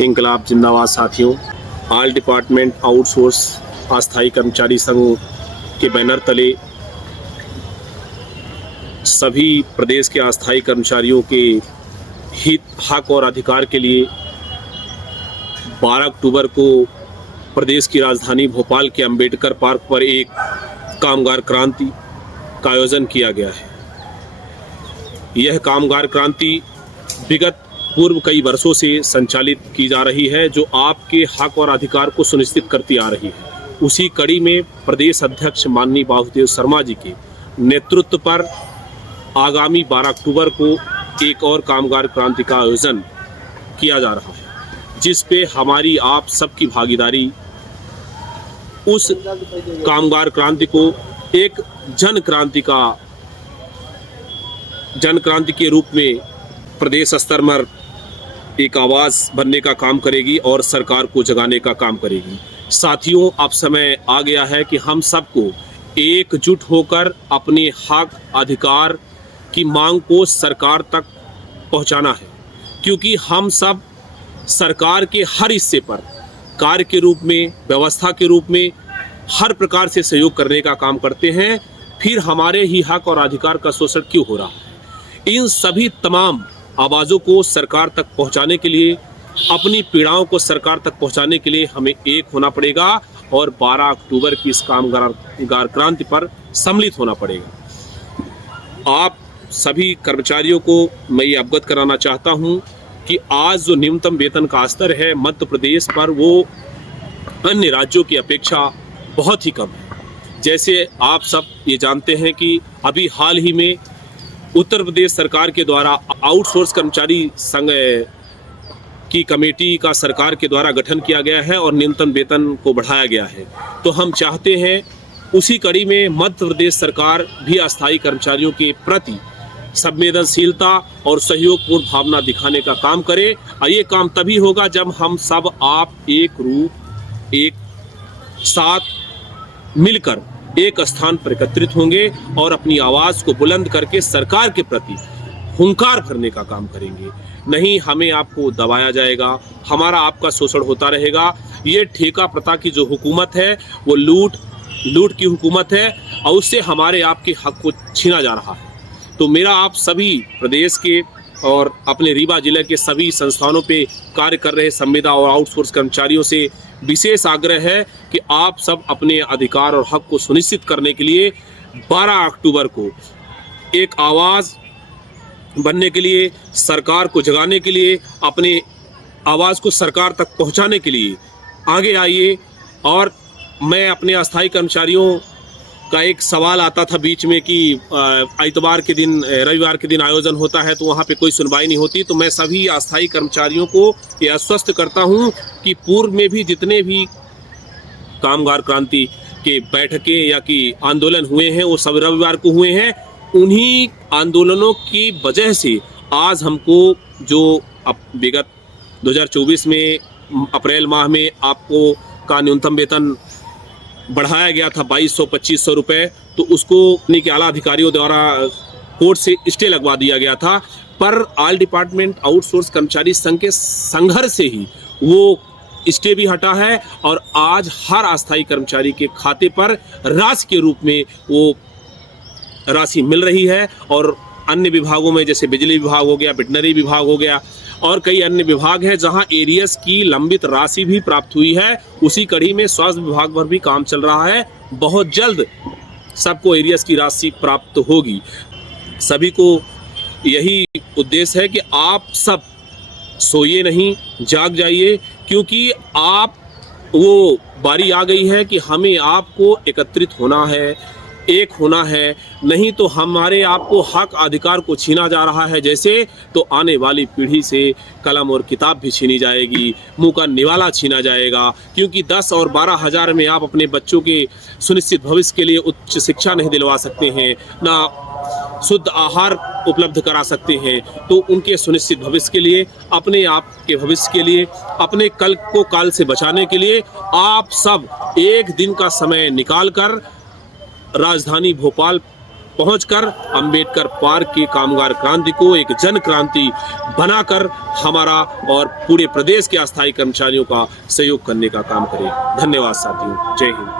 इंकलाब जिंदाबाद साथियों। All department outsource अस्थायी कर्मचारी संघ के बैनर तले सभी प्रदेश के अस्थायी कर्मचारियों के हित, हक और अधिकार के लिए 12 अक्टूबर को प्रदेश की राजधानी भोपाल के अंबेडकर पार्क पर एक कामगार क्रांति का आयोजन किया गया है। यह कामगार क्रांति विगत पूर्व कई वर्षों से संचालित की जा रही है, जो आपके हक और अधिकार को सुनिश्चित करती आ रही है। उसी कड़ी में प्रदेश अध्यक्ष माननीय बाबूदेव शर्मा जी के नेतृत्व पर आगामी 12 अक्टूबर को एक और कामगार क्रांति का आयोजन किया जा रहा है, जिस पे हमारी आप सबकी भागीदारी उस कामगार क्रांति को एक जन क्रांति के रूप में प्रदेश स्तर पर एक आवाज़ बनने का काम करेगी और सरकार को जगाने का काम करेगी। साथियों, अब समय आ गया है कि हम सबको एकजुट होकर अपने हक अधिकार की मांग को सरकार तक पहुंचाना है, क्योंकि हम सब सरकार के हर हिस्से पर कार्य के रूप में, व्यवस्था के रूप में हर प्रकार से सहयोग करने का काम करते हैं। फिर हमारे ही हक और अधिकार का शोषण क्यों हो रहा है? इन सभी तमाम आवाज़ों को सरकार तक पहुंचाने के लिए, अपनी पीड़ाओं को सरकार तक पहुंचाने के लिए हमें एक होना पड़ेगा और 12 अक्टूबर की इस कामगार क्रांति पर सम्मिलित होना पड़ेगा। आप सभी कर्मचारियों को मैं ये अवगत कराना चाहता हूं कि आज जो न्यूनतम वेतन का स्तर है मध्य प्रदेश पर, वो अन्य राज्यों की अपेक्षा बहुत ही कम है। जैसे आप सब ये जानते हैं कि अभी हाल ही में उत्तर प्रदेश सरकार के द्वारा आउटसोर्स कर्मचारी संघ की कमेटी का सरकार के द्वारा गठन किया गया है और न्यूनतम वेतन को बढ़ाया गया है। तो हम चाहते हैं उसी कड़ी में मध्य प्रदेश सरकार भी अस्थायी कर्मचारियों के प्रति संवेदनशीलता और सहयोगपूर्ण भावना दिखाने का काम करे। और ये काम तभी होगा जब हम सब आप एक साथ मिलकर एक स्थान पर एकत्रित होंगे और अपनी आवाज़ को बुलंद करके सरकार के प्रति हुंकार भरने का काम करेंगे। नहीं, हमें आपको दबाया जाएगा, हमारा आपका शोषण होता रहेगा। ये ठेका प्रथा की जो हुकूमत है वो लूट की हुकूमत है और उससे हमारे आपके हक को छीना जा रहा है। तो मेरा आप सभी प्रदेश के और अपने रीवा जिले के सभी संस्थानों पे कार्य कर रहे संविदा और आउटसोर्स कर्मचारियों से विशेष आग्रह है कि आप सब अपने अधिकार और हक को सुनिश्चित करने के लिए 12 अक्टूबर को एक आवाज़ बनने के लिए, सरकार को जगाने के लिए, अपने आवाज़ को सरकार तक पहुंचाने के लिए आगे आइए। और मैं अपने अस्थायी कर्मचारियों का एक सवाल आता था बीच में कि इतवार के दिन, रविवार के दिन आयोजन होता है तो वहाँ पे कोई सुनवाई नहीं होती। तो मैं सभी अस्थायी कर्मचारियों को ये आश्वस्त करता हूँ कि पूर्व में भी जितने भी कामगार क्रांति के बैठकें या कि आंदोलन हुए हैं वो सब रविवार को हुए हैं। उन्हीं आंदोलनों की वजह से आज हमको जो विगत 2024 में अप्रैल माह में आपको का न्यूनतम वेतन बढ़ाया गया था 2200-2500 रुपये, तो उसको अपने के आला अधिकारियों द्वारा कोर्ट से स्टे लगवा दिया गया था। पर ऑल डिपार्टमेंट आउटसोर्स कर्मचारी संघ के संघर्ष से ही वो स्टे भी हटा है और आज हर अस्थायी कर्मचारी के खाते पर राशि के रूप में वो राशि मिल रही है। और अन्य विभागों में जैसे बिजली विभाग हो गया, वेटनरी विभाग हो गया और कई अन्य विभाग हैं जहां एरियस की लंबित राशि भी प्राप्त हुई है। उसी कड़ी में स्वास्थ्य विभाग पर भी काम चल रहा है। बहुत जल्द सबको एरियस की राशि प्राप्त होगी। सभी को यही उद्देश्य है कि आप सब सोइए नहीं, जाग जाइए, क्योंकि वो बारी आ गई है कि हमें आपको एकत्रित होना है, एक होना है। नहीं तो हमारे आपको हक अधिकार को छीना जा रहा है जैसे, तो आने वाली पीढ़ी से कलम और किताब भी छीनी जाएगी, मुंह का निवाला छीना जाएगा। क्योंकि 10 और 12 हज़ार में आप अपने बच्चों के सुनिश्चित भविष्य के लिए उच्च शिक्षा नहीं दिलवा सकते हैं, ना शुद्ध आहार उपलब्ध करा सकते हैं। तो उनके सुनिश्चित भविष्य के लिए, अपने आप के भविष्य के लिए, अपने कल को काल से बचाने के लिए आप सब एक दिन का समय निकाल कर राजधानी भोपाल पहुंचकर अंबेडकर पार्क की कामगार क्रांति को एक जन क्रांति बनाकर हमारा और पूरे प्रदेश के अस्थायी कर्मचारियों का सहयोग करने का काम करें। धन्यवाद साथियों, जय हिंद।